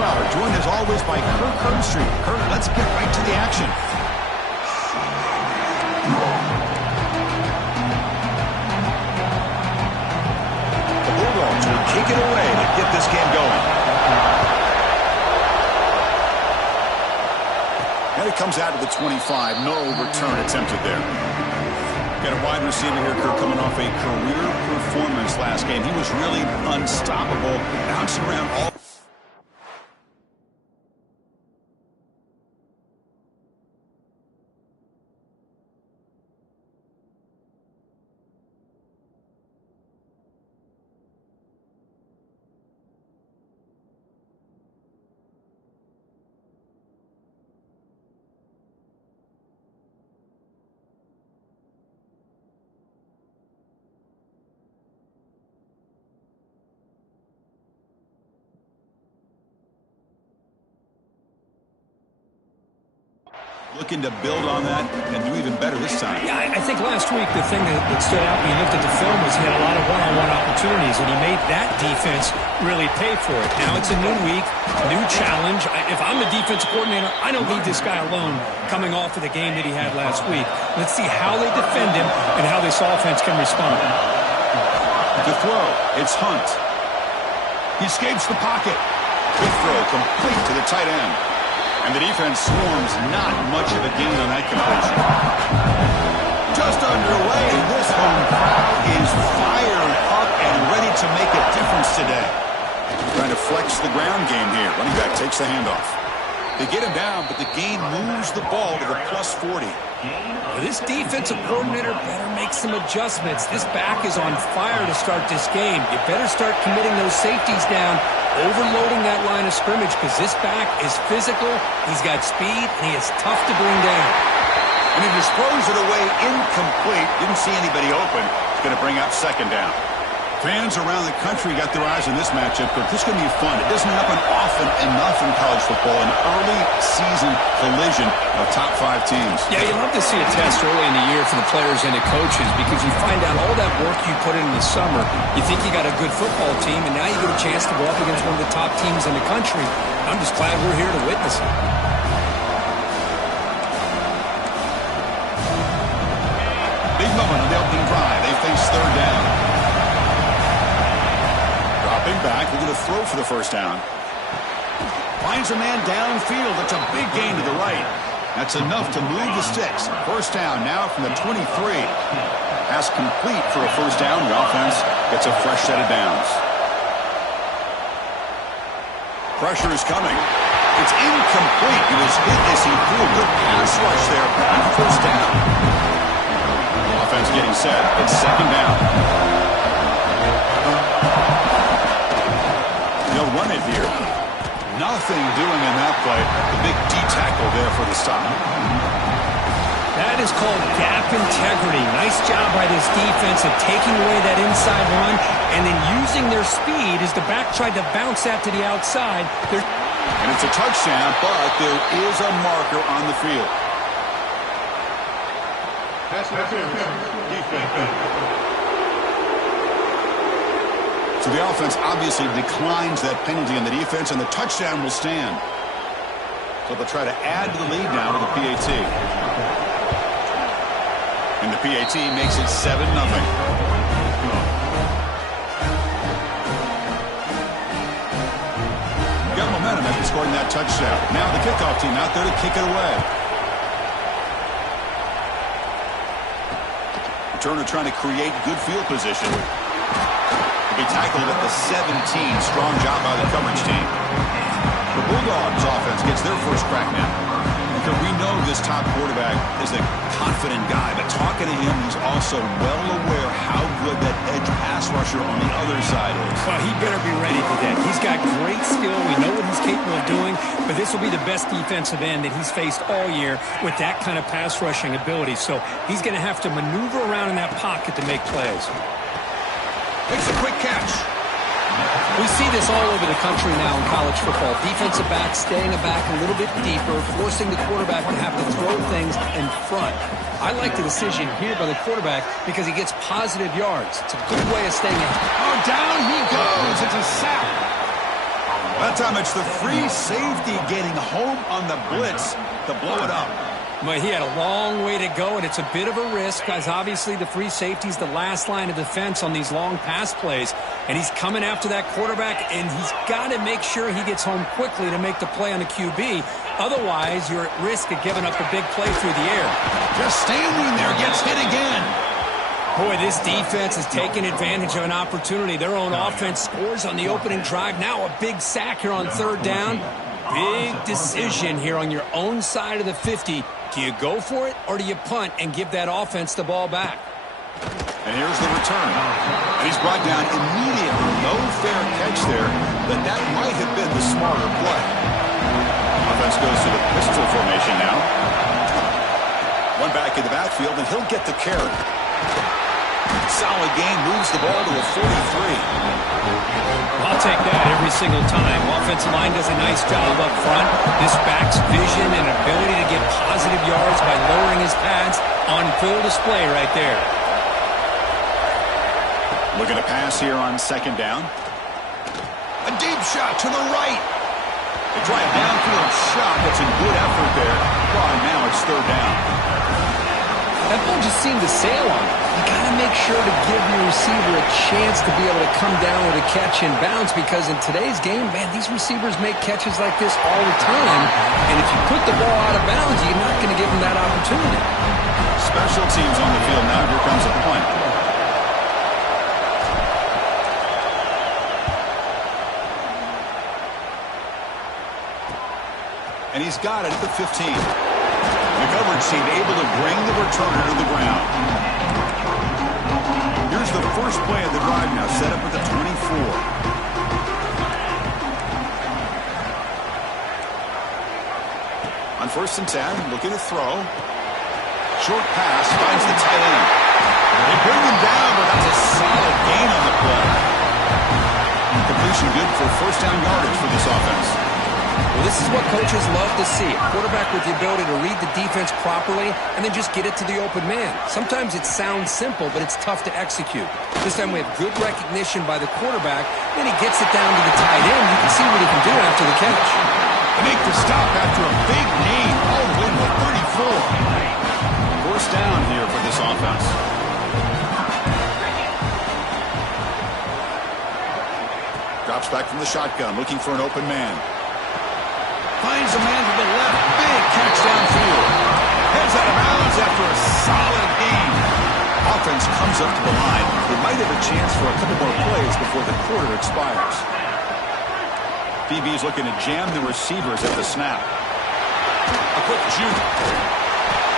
Fowler, joined as always by Kurt Kernstreet. Kurt, let's get right to the action. The Bulldogs will kick it away to get this game going. And it comes out to the 25. No return attempted there. Got a wide receiver here, Kirk, coming off a career performance last game. He was really unstoppable, bouncing around all. Looking to build on that and do even better this time. Yeah, I think last week the thing that stood out when you looked at the film was he had a lot of one-on-one opportunities, and he made that defense really pay for it. Now it's a new week, new challenge. If I'm a defensive coordinator, I don't leave this guy alone coming off of the game that he had last week. Let's see how they defend him and how this offense can respond. To throw, it's Hunt. He escapes the pocket. Good throw, complete to the tight end. And the defense swarms, not much of a gain on that completion. Just underway, this home crowd is fired up and ready to make a difference today. Trying to flex the ground game here. Running back takes the handoff. They get him down, but the gain moves the ball to the plus 40. This defensive coordinator better make some adjustments. This back is on fire to start this game. You better start committing those safeties down, overloading that line of scrimmage, because this back is physical, he's got speed, and he is tough to bring down. And he just throws it away incomplete. Didn't see anybody open. It's going to bring up second down. Fans around the country got their eyes on this matchup, but this is going to be fun. It doesn't happen often enough in college football, an early season collision of top 5 teams. Yeah, you love to see a test early in the year for the players and the coaches, because you find out all that work you put in the summer. You think you got a good football team, and now you get a chance to go up against one of the top teams in the country. I'm just glad we're here to witness it. Big moment on the opening drive. They face third down. Dropping back, we're going to throw for the first down. Finds a man downfield. That's a big gain to the right. That's enough to move the sticks. First down now from the 23. Pass complete for a first down. The offense gets a fresh set of downs. Pressure is coming. It's incomplete. He was hit as he threw a good pass rush there on first down. Offense getting set. It's second down. They'll run it here. Nothing doing in that play. The big D tackle there for the stop. That is called gap integrity. Nice job by this defense of taking away that inside run and then using their speed as the back tried to bounce that to the outside. And it's a touchdown, but there is a marker on the field. So the offense obviously declines that penalty on the defense, and the touchdown will stand. So they'll try to add to the lead now to the PAT. And the PAT makes it 7-0. Got momentum after scoring that touchdown. Now the kickoff team out there to kick it away. Turner trying to create good field position. He tackled at the 17. Strong job by the coverage team. The Bulldogs offense gets their first crack now. Because we know this top quarterback is a confident guy, but talking to him, he's also well aware how good that edge pass rusher on the other side is. Well, he better be ready for that. He's got great skill. We know what he's capable of doing, but this will be the best defensive end that he's faced all year with that kind of pass rushing ability. So he's going to have to maneuver around in that pocket to make plays. Makes a quick catch. We see this all over the country now in college football. Defensive backs staying back a little bit deeper, forcing the quarterback to have to throw things in front. I like the decision here by the quarterback because he gets positive yards. It's a good way of staying ahead. Oh, down he goes. It's a sack. That time it's the free safety getting home on the blitz to blow it up. But he had a long way to go, and it's a bit of a risk, because obviously the free safety is the last line of defense on these long pass plays. And he's coming after that quarterback, and he's got to make sure he gets home quickly to make the play on the QB. Otherwise, you're at risk of giving up a big play through the air. Just standing there, gets hit again. Boy, this defense is taking advantage of an opportunity. Their own offense scores on the opening drive. Now a big sack here on third down. Big decision here on your own side of the 50. Do you go for it, or do you punt and give that offense the ball back? And here's the return. And he's brought down immediately. No fair catch there, but that might have been the smarter play. Offense goes to the pistol formation now. One back in the backfield, and he'll get the carry. Solid gain, moves the ball to a 43. I'll take that every single time. Offensive line does a nice job up front. This back's vision and ability to get positive yards by lowering his pads on full display right there. Looking to pass here on second down. A deep shot to the right. They try a downfield shot. That's a good effort there. Oh, and now it's third down. That ball just seemed to sail on him. You got to make sure to give your receiver a chance to be able to come down with a catch and bounce, because in today's game, man, these receivers make catches like this all the time. And if you put the ball out of bounds, you're not going to give them that opportunity. Special teams on the field now. Here comes a punt. And he's got it at the 15. The coverage team able to bring the returner to the ground. Here's the first play of the drive now, set up at the 24. On 1st and 10, looking to throw. Short pass, finds the tight end. They bring him down, but that's a solid gain on the play. Completion good for first down yardage for this offense. Well, this is what coaches love to see. A quarterback with the ability to read the defense properly and then just get it to the open man. Sometimes it sounds simple, but it's tough to execute. This time we have good recognition by the quarterback. Then he gets it down to the tight end. You can see what he can do after the catch. They make the stop after a big gain all the way to the 34. First down here for this offense. Drops back from the shotgun, looking for an open man. Finds a man to the left. Big catch downfield. Heads out of bounds after a solid gain. Offense comes up to the line. They might have a chance for a couple more plays before the quarter expires. DB's looking to jam the receivers at the snap. A quick juke.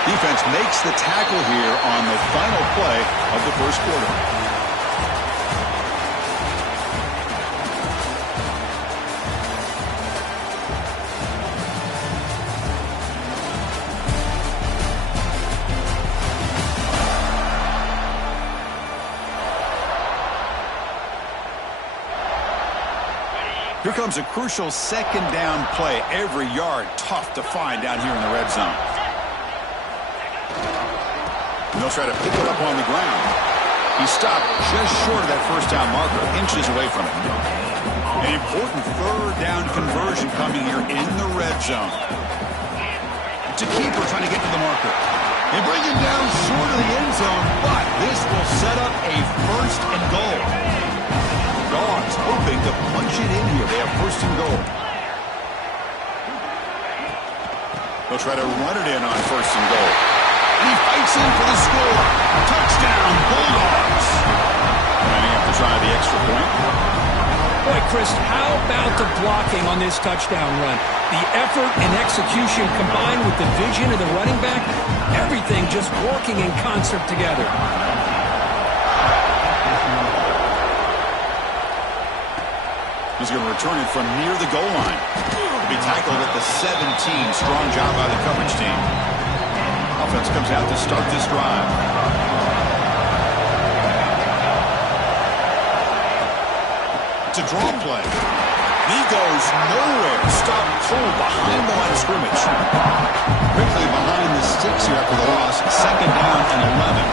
Defense makes the tackle here on the final play of the first quarter. Here comes a crucial second down play. Every yard tough to find down here in the red zone. And they'll try to pick it up on the ground. He stopped just short of that first down marker, inches away from it. An important third down conversion coming here in the red zone. It's a keeper trying to get to the marker. They bring him down short of the end zone, but this will set up a first and goal. Dogs hoping to punch it in here. They have first and goal. They'll try to run it in on first and goal. And he fights in for the score. Touchdown, Bulldogs. Planning up to try the extra point. Boy, Chris, how about the blocking on this touchdown run? The effort and execution combined with the vision of the running back, everything just working in concert together. He's going to return it from near the goal line. He'll be tackled at the 17. Strong job by the coverage team. Offense comes out to start this drive. It's a draw play. He goes nowhere. Stop cold behind the line of scrimmage. Quickly behind the sticks here after the loss. Second down and 11.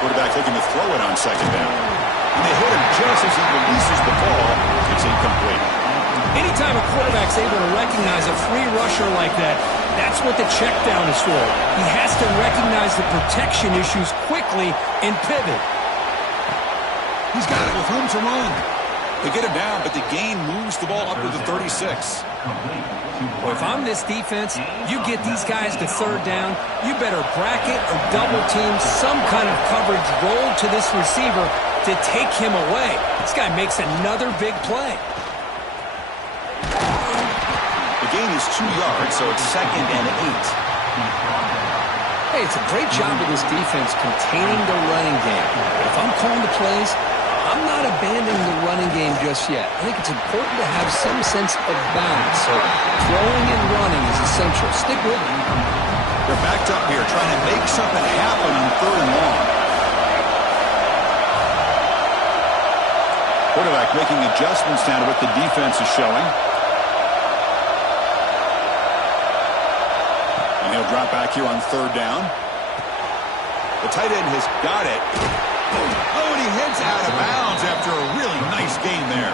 Quarterback looking to throw it on second down. And they hit him just as he releases the ball. It's incomplete. Anytime a quarterback's able to recognize a free rusher like that, that's what the check down is for. He has to recognize the protection issues quickly and pivot. He's got it with room to run. They get him down, but the gain moves the ball up to the 36. Well, if I'm this defense, you get these guys to third down, you better bracket or double team some kind of coverage roll to this receiver to take him away. This guy makes another big play. The gain is 2 yards, so it's 2nd and 8. Hey, it's a great job of this defense containing the running game. If I'm calling the plays, I'm not abandoning the running game just yet. I think it's important to have some sense of balance. So throwing and running is essential. Stick with it. They're backed up here trying to make something happen on 3rd and long. Quarterback making adjustments now to what the defense is showing. And he'll drop back here on 3rd down. The tight end has got it. Oh, and he heads out of bounds after a really nice gain there.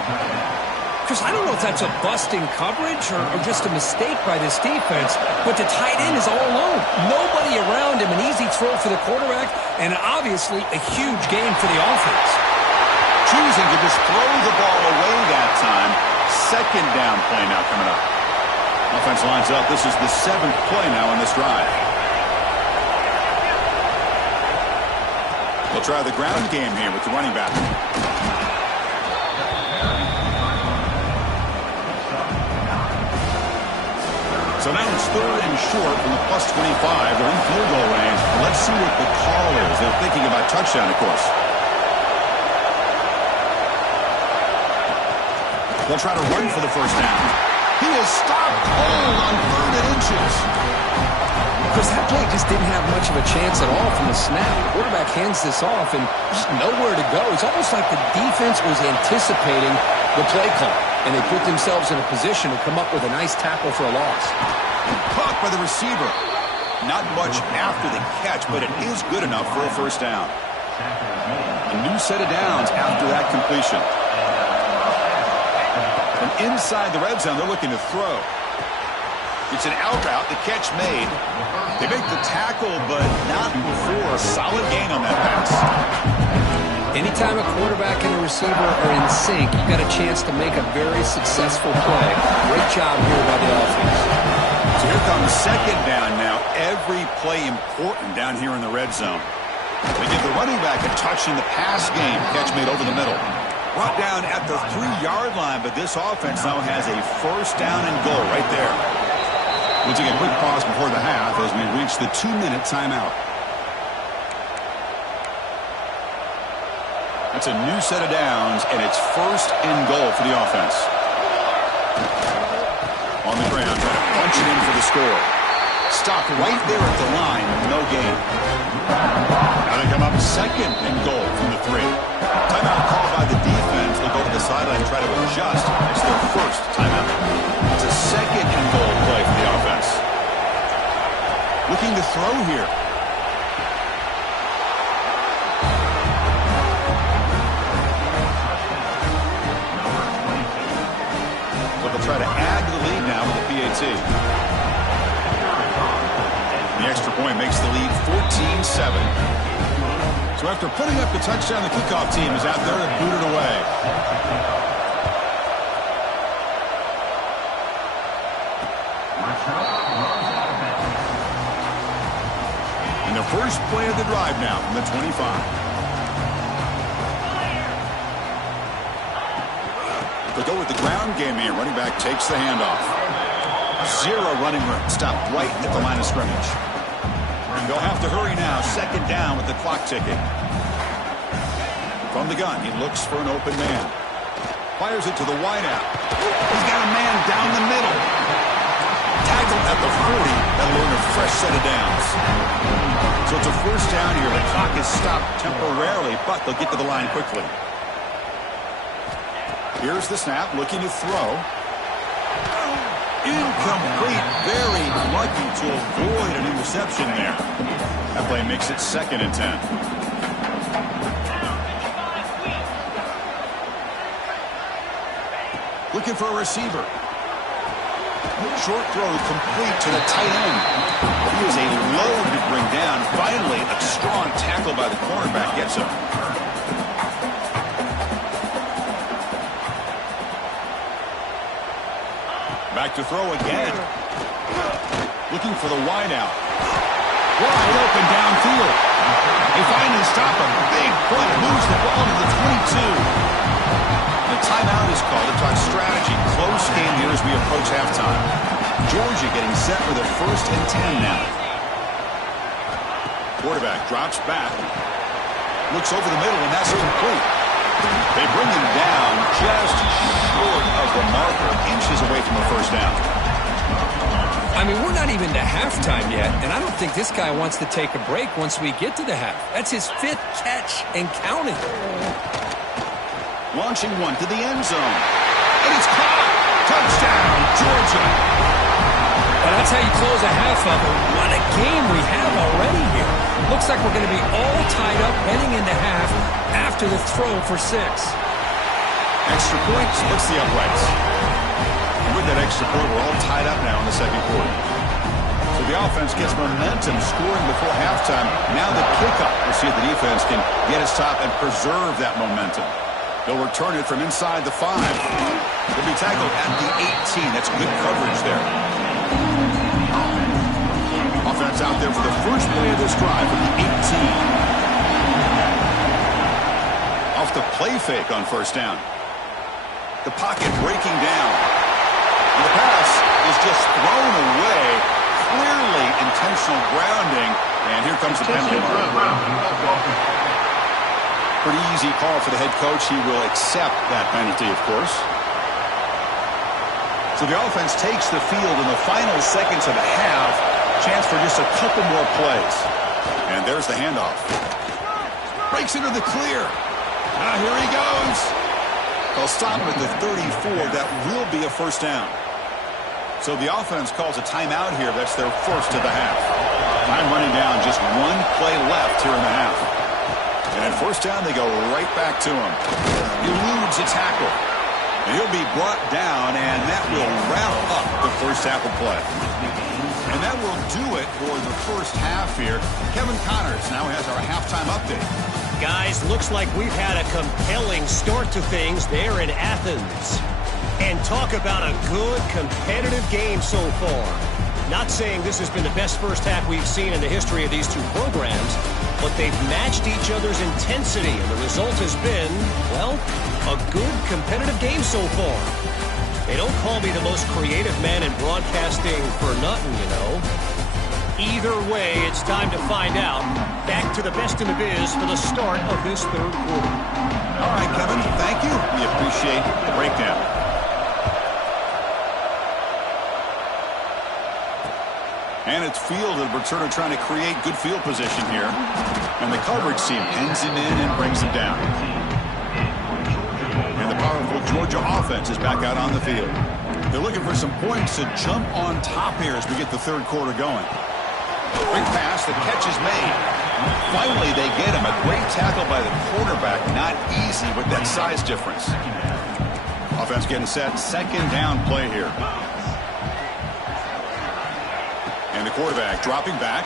Chris, I don't know if that's a busting coverage or just a mistake by this defense, but the tight end is all alone. Nobody around him, an easy throw for the quarterback, and obviously a huge gain for the offense. Choosing to just throw the ball away that time. 2nd down play now coming up. Offense lines up. This is the 7th play now on this drive. They'll try the ground game here with the running back. So now it's 3rd and short from the +25. They're in field goal range. Let's see what the call is. They're thinking about touchdown, of course. They'll try to run for the 1st down. He is stopped cold on 3rd and inches. Because that play just didn't have much of a chance at all from the snap. The quarterback hands this off and just nowhere to go. It's almost like the defense was anticipating the play call, and they put themselves in a position to come up with a nice tackle for a loss. Caught by the receiver. Not much after the catch, but it is good enough for a 1st down. A new set of downs after that completion. From inside the red zone, they're looking to throw. It's an out route, the catch made. They make the tackle, but not before a solid gain on that pass. Anytime a quarterback and a receiver are in sync, you've got a chance to make a very successful play. Great job here by the offense. So here comes 2nd down now. Every play important down here in the red zone. They give the running back a touch in the pass game. Catch made over the middle. Brought down at the 3-yard line, but this offense now has a 1st down and goal right there. We'll take a quick pause before the half as we reach the 2-minute timeout. That's a new set of downs, and it's 1st and goal for the offense. On the ground, trying to punch it in for the score. Stopped right there at the line, no gain. Now they come up 2nd and goal from the 3. Timeout called by the defense. They'll go to the sideline and try to adjust. It's their 1st timeout. It's a 2nd and goal play for the offense. Looking to throw here. So they'll try to add to the lead now with the PAT. The extra point makes the lead 14-7. So after putting up the touchdown, the kickoff team is out there to boot it away. And the first play of the drive now from the 25. They go with the ground game here. Running back takes the handoff. 0 running room. Stopped right at the line of scrimmage. They'll have to hurry now. 2nd down with the clock ticking. From the gun, he looks for an open man. Fires it to the wideout. He's got a man down the middle. Tackled at the 40. That'll earn a fresh set of downs. So it's a 1st down here. The clock is stopped temporarily, but they'll get to the line quickly. Here's the snap, looking to throw. Incomplete. Very lucky to avoid an interception there. That play makes it 2nd and 10. looking for a receiver. Short throw complete to the tight end. He was a load to bring down. Finally, a strong tackle by the cornerback gets him. Back to throw again. Looking for the wideout. Wide open downfield. They finally stop him. Big play. Moves the ball to the 22. The timeout is called to talk strategy. Close game here as we approach halftime. Georgia getting set for the 1st and 10 now. Quarterback drops back. Looks over the middle, and that's complete. They bring him down just short of the marker, inches away from the 1st down. I mean, we're not even to halftime yet, and I don't think this guy wants to take a break once we get to the half. That's his 5th catch and counting. Launching one to the end zone. And it's caught. Touchdown, Georgia. Well, that's how you close a half of it. What a game we have already here. Looks like we're going to be all tied up heading into half after the throw for 6. Extra point splits the uprights. And with that extra point, we're all tied up now in the 2nd quarter. So the offense gets momentum, scoring before halftime. Now the kickoff. We'll see if the defense can get a stop and preserve that momentum. They'll return it from inside the 5. They'll be tackled at the 18. That's good coverage there. Offense out there for the first play of this drive from the 18. Off the play fake on 1st down. The pocket breaking down. And the pass is just thrown away. Clearly intentional grounding. And here comes the penalty mark. Pretty easy call for the head coach. He will accept that penalty, of course. So the offense takes the field in the final seconds of the half. Chance for just a couple more plays. And there's the handoff. Breaks into the clear. Here he goes. They'll stop him at the 34. That will be a 1st down. So the offense calls a timeout here. That's their 1st of the half. Time running down. Just 1 play left here in the half. And at 1st down, they go right back to him. He eludes a tackle. And he'll be brought down, and that will wrap up the 1st half of play. And that will do it for the 1st half here. Kevin Connors now has our halftime update. Guys, looks like we've had a compelling start to things there in Athens. And talk about a good competitive game so far. Not saying this has been the best 1st half we've seen in the history of these 2 programs, but they've matched each other's intensity, and the result has been, well, a good competitive game so far. They don't call me the most creative man in broadcasting for nothing, you know. Either way, it's time to find out. Back to the best in the biz for the start of this 3rd quarter. All right, Kevin, thank you. We appreciate the breakdown. And it's field, and returner trying to create good field position here. And the coverage team pins him in and brings him down. And the powerful Georgia offense is back out on the field. They're looking for some points to jump on top here as we get the 3rd quarter going. Quick pass, the catch is made. Finally, they get him. A great tackle by the quarterback. Not easy with that size difference. Offense getting set. 2nd down play here. And the quarterback dropping back.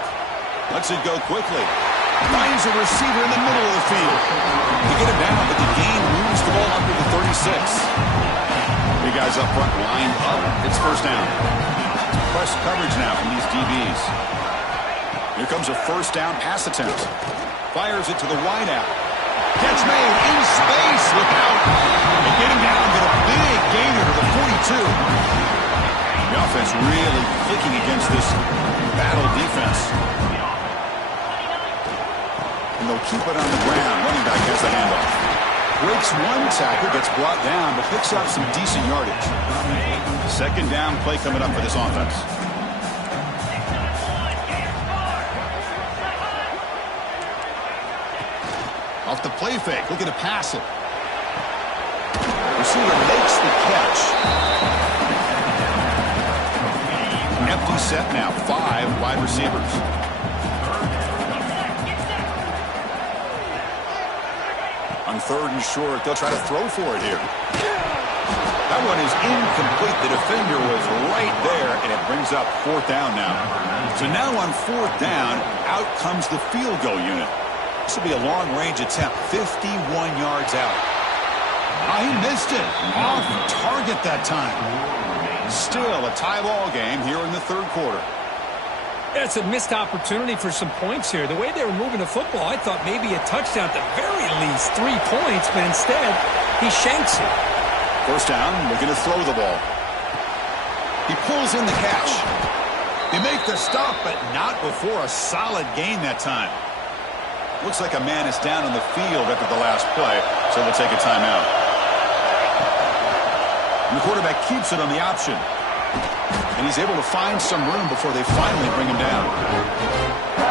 Lets it go quickly. Finds a receiver in the middle of the field. They get him down, but the gain moves the ball up to the 36. Big guys up front, lined up. It's 1st down. It's press coverage now from these DBs. Here comes a 1st down pass attempt. Fires it to the wideout. Catch made in space. Look out. They get him down, get a big gainer to the 42. The offense really clicking against this battle defense. And they'll keep it on the ground. Running back has the handoff. Breaks 1 tackle, gets brought down, but picks up some decent yardage. 2nd down play coming up for this offense. Off the play fake, looking to pass it. Receiver makes the catch. Empty set now, 5 wide receivers. On 3rd and short, they'll try to throw for it here. That That one is incomplete. The defender was right there, and it brings up 4th down now. So now on 4th down, out comes the field goal unit. This will be a long-range attempt, 51 yards out. Oh, he missed it. Off target that time. Still a tie ball game here in the 3rd quarter. It's a missed opportunity for some points here. The way they were moving the football, I thought maybe a touchdown, at the very least 3 points, but instead he shanks it. 1st down, looking to throw the ball. He pulls in the catch. They make the stop, but not before a solid gain that time. Looks like a man is down on the field after the last play, so they'll take a timeout. And the quarterback keeps it on the option. And he's able to find some room before they finally bring him down.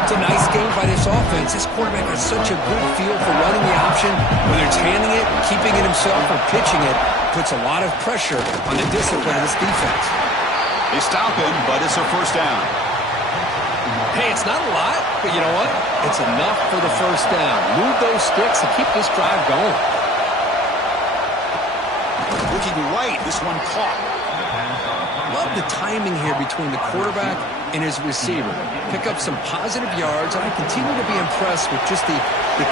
It's a nice game by this offense. This quarterback has such a good feel for running the option. Whether it's handing it, keeping it himself, or pitching it, puts a lot of pressure on the discipline of this defense. They stop him, but it's a 1st down. Hey, it's not a lot, but you know what? It's enough for the 1st down. Move those sticks and keep this drive going. Looking right, this one caught. Love the timing here between the quarterback and his receiver. Pick up some positive yards, and I continue to be impressed with just the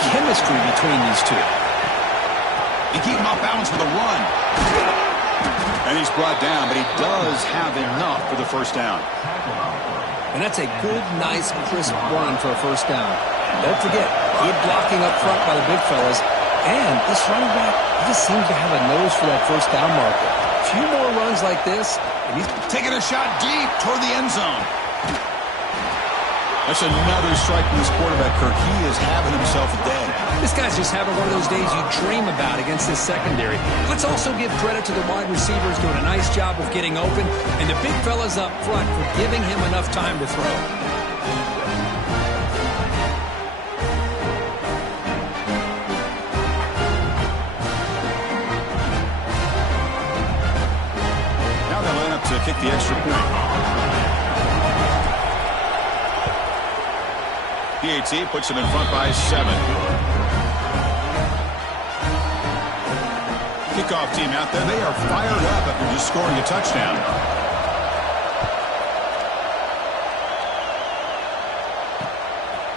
chemistry between these two. They keep him off balance with a run. And he's brought down, but he does have enough for the 1st down. And that's a good, nice, crisp run for a 1st down. Don't forget, good blocking up front by the big fellas. And this running back, he just seems to have a nose for that 1st down marker. A few more runs like this, and he's taking a shot deep toward the end zone. That's another strike from this quarterback, Kirk. He is having himself a day. This guy's just having one of those days you dream about against this secondary. Let's also give credit to the wide receivers doing a nice job of getting open, and the big fellas up front for giving him enough time to throw. Now they line up to kick the extra point. PAT puts him in front by 7. Kickoff team out there. They are fired up after just scoring a touchdown.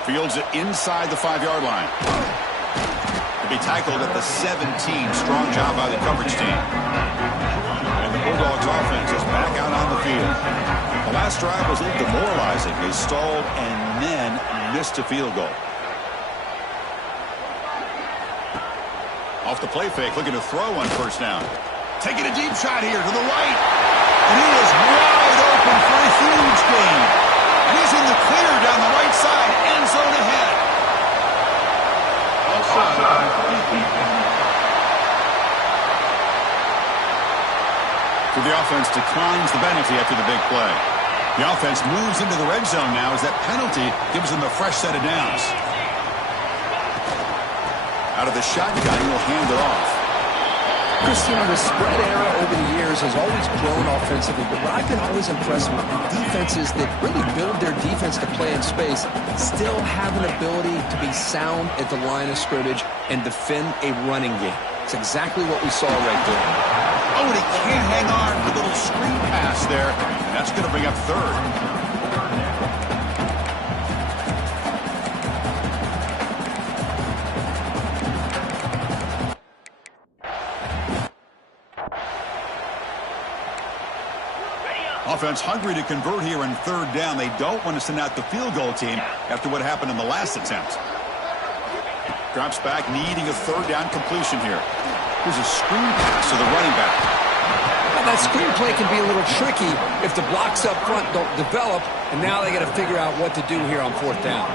Fields it inside the 5-yard line. To be tackled at the 17. Strong job by the coverage team. And the Bulldogs offense is back out on the field. The last drive was a little demoralizing. They stalled and then missed a field goal. Off the play fake, looking to throw on 1st down. Taking a deep shot here to the right. And he is wide open for a huge gain. And he's in the clear down the right side, end zone ahead. So the offense declines the penalty after the big play. The offense moves into the red zone now as that penalty gives them a fresh set of downs. Out of the shotgun, he'll hand it off. Christian, the spread era over the years has always grown offensively, but what I've been always impressed with defenses that really build their defense to play in space still have an ability to be sound at the line of scrimmage and defend a running game. It's exactly what we saw right there. Oh, and he can't hang on. A little screen pass there, and that's going to bring up 3rd. Offense hungry to convert here in 3rd down. They don't want to send out the field goal team after what happened in the last attempt. Drops back, needing a 3rd down completion here. Here's a screen pass to the running back. Well, that screen play can be a little tricky if the blocks up front don't develop, and now they got to figure out what to do here on 4th down.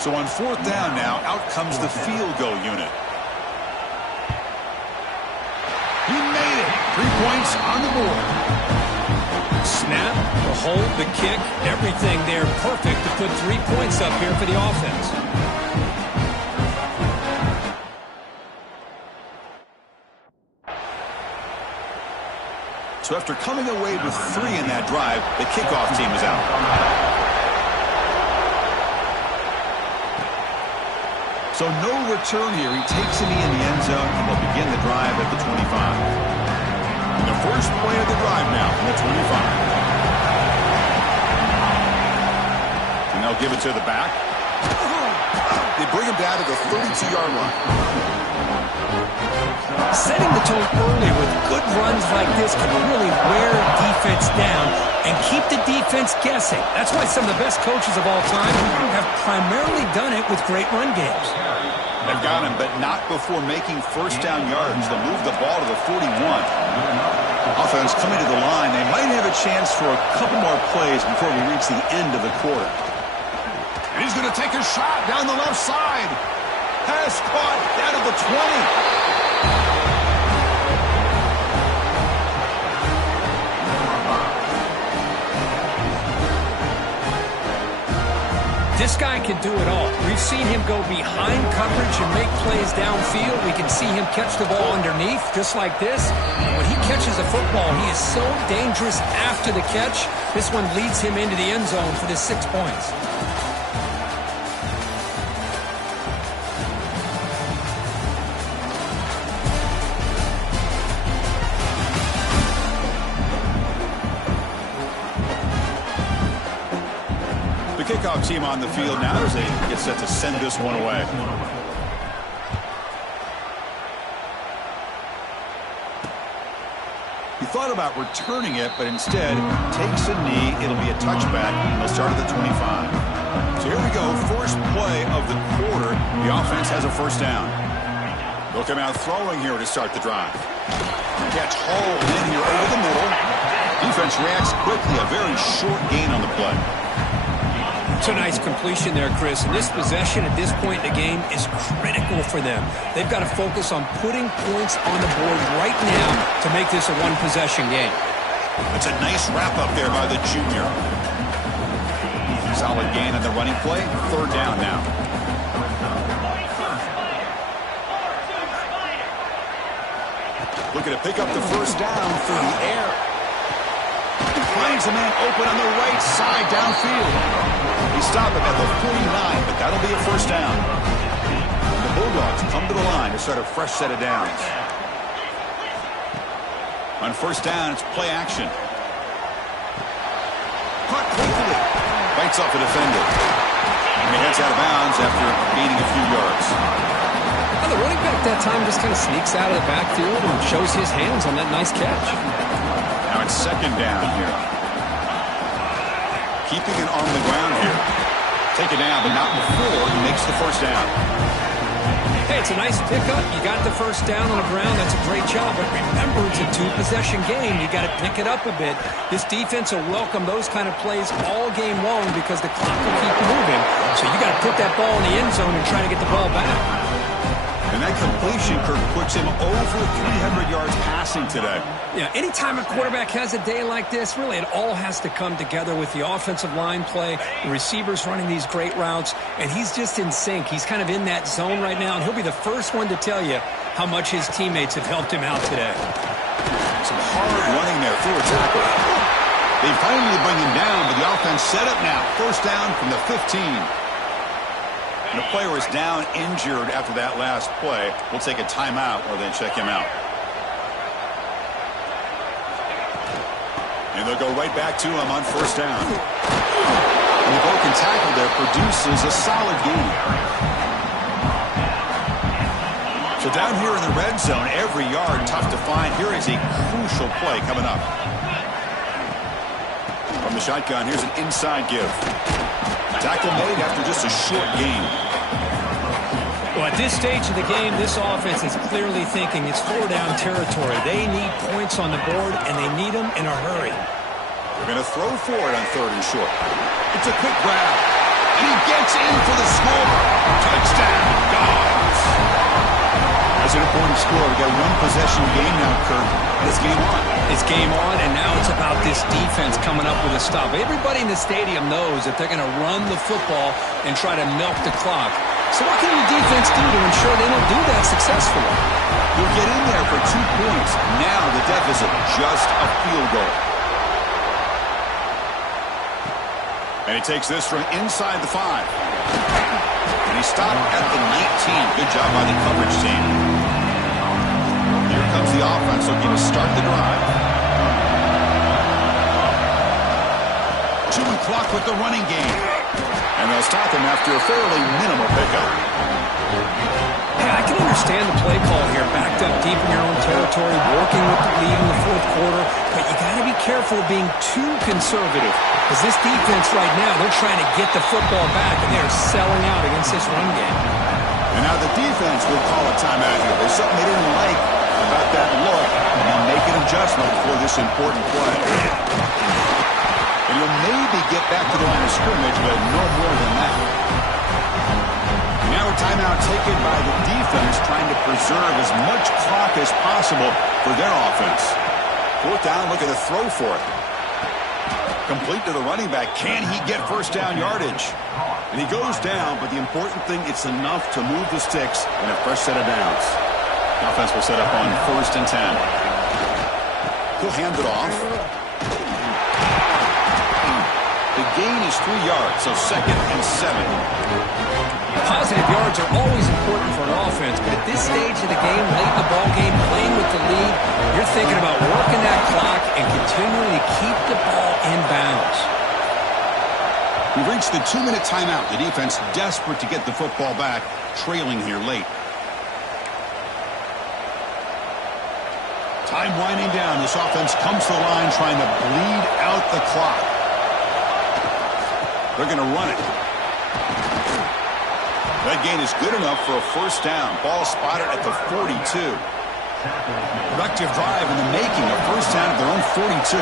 So on 4th down now, out comes the field goal unit. He made it. 3 points on the board. Snap, the hold, the kick, everything there perfect to put 3 points up here for the offense. So after coming away with 3 in that drive, the kickoff team is out. So no return here. He takes a knee in the end zone, and they'll begin the drive at the 25. The first play of the drive now from the 25. And they'll give it to the back. They bring him down to the 32-yard line. Setting the tone early with good runs like this can really wear defense down and keep the defense guessing. That's why some of the best coaches of all time have primarily done it with great run games. They've got him, but not before making first down yards. They'll move the ball to the 41. Offense coming to the line. They might have a chance for a couple more plays before we reach the end of the quarter. And he's going to take a shot down the left side. Pass caught down to the 20. This guy can do it all. We've seen him go behind coverage and make plays downfield. We can see him catch the ball underneath, just like this. When he catches a football, he is so dangerous after the catch. This one leads him into the end zone for the 6 points. Kickoff team on the field now as they get set to send this one away. He thought about returning it, but instead takes a knee. It'll be a touchback. They'll start at the 25. So here we go. First play of the quarter. The offense has a first down. They'll come out throwing here to start the drive. Catch hauled in here over the middle. Defense reacts quickly. A very short gain on the play. It's a nice completion there, Chris. And this possession at this point in the game is critical for them. They've got to focus on putting points on the board right now to make this a one-possession game. It's a nice wrap-up there by the junior. Solid gain on the running play. Third down now. Looking to pick up the first down through the air. Finds a man open on the right side downfield. He stopped him at the 49, but that'll be a first down. The Bulldogs come to the line to start a fresh set of downs. On first down, it's play action. Caught quickly. Bites off a defender. And he heads out of bounds after gaining a few yards. Well, the running back that time just kind of sneaks out of the backfield and shows his hands on that nice catch. Now it's second down here. Keeping it on the ground here. Take it down, but not before he makes the first down. Hey, it's a nice pickup. You got the first down on the ground. That's a great job. But remember, it's a two-possession game. You got to pick it up a bit. This defense will welcome those kind of plays all game long because the clock will keep moving. So you got to put that ball in the end zone and try to get the ball back. And that completion, Kirk, puts him over 300 yards passing today. Yeah, anytime a quarterback has a day like this, really it all has to come together with the offensive line play, the receivers running these great routes, and he's just in sync. He's kind of in that zone right now, and he'll be the first one to tell you how much his teammates have helped him out today. Some hard running there through a tackle. They finally bring him down, but the offense set up now. First down from the 15. And the player is down injured after that last play. We'll take a timeout or then check him out. And they'll go right back to him on first down. And the broken tackle there produces a solid gain. So down here in the red zone, every yard tough to find. Here is a crucial play coming up. From the shotgun, here's an inside give. Tackle made after just a short gain. Well, at this stage of the game, this offense is clearly thinking it's four-down territory. They need points on the board, and they need them in a hurry. They're going to throw for it on third and short. It's a quick grab, and he gets in for the score. Touchdown, Dogs. That's an important score. We've got one possession game now, Kirk. It's game on. It's game on, and now it's about this defense coming up with a stop. Everybody in the stadium knows that they're going to run the football and try to milk the clock. So what can your defense do to ensure they don't do that successfully? You'll get in there for 2 points. Now the deficit, just a field goal. And he takes this from inside the 5. And he stopped at the 19. Good job by the coverage team. Here comes Here's the offense looking to start the drive. Chewing clock with the running game. And they'll stop him after a fairly minimal pickup. Yeah, I can understand the play call here. Backed up deep in your own territory, working with the lead in the fourth quarter. But you got to be careful of being too conservative. Because this defense right now, they're trying to get the football back, and they're selling out against this run game. And now the defense will call a timeout here. There's something they didn't like about that look, and make an adjustment for this important play. And you'll maybe get back to the line of scrimmage, but no more than that. Now a timeout taken by the defense, trying to preserve as much clock as possible for their offense. Fourth down, look at the throw for it. Complete to the running back. Can he get first down yardage? And he goes down, but the important thing, it's enough to move the sticks in a fresh set of downs. The offense will set up on 1st and 10. He'll hand it off. The gain is 3 yards, so 2nd and 7. Positive yards are always important for an offense, but at this stage of the game, late in the ball game, playing with the lead, you're thinking about working that clock and continuing to keep the ball in bounds. We've reached the 2-minute timeout. The defense desperate to get the football back, trailing here late. Time winding down. This offense comes to the line trying to bleed out the clock. They're going to run it. That gain is good enough for a first down. Ball spotted at the 42. Productive drive in the making, a first down at their own 42.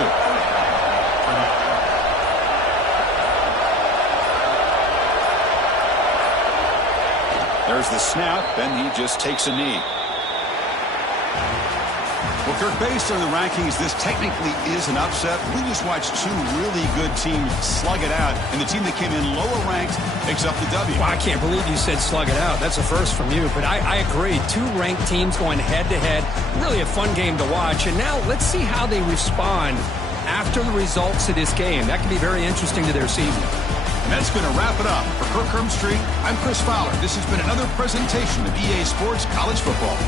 There's the snap, and he just takes a knee. Well, Kirk, based on the rankings, this technically is an upset. We just watched two really good teams slug it out, and the team that came in lower ranked picks up the W. Well, I can't believe you said slug it out. That's a first from you, but I agree. Two ranked teams going head-to-head. Really a fun game to watch, and now let's see how they respond after the results of this game. That could be very interesting to their season. And that's going to wrap it up. For Kirk Street, I'm Chris Fowler. This has been another presentation of EA Sports College Football.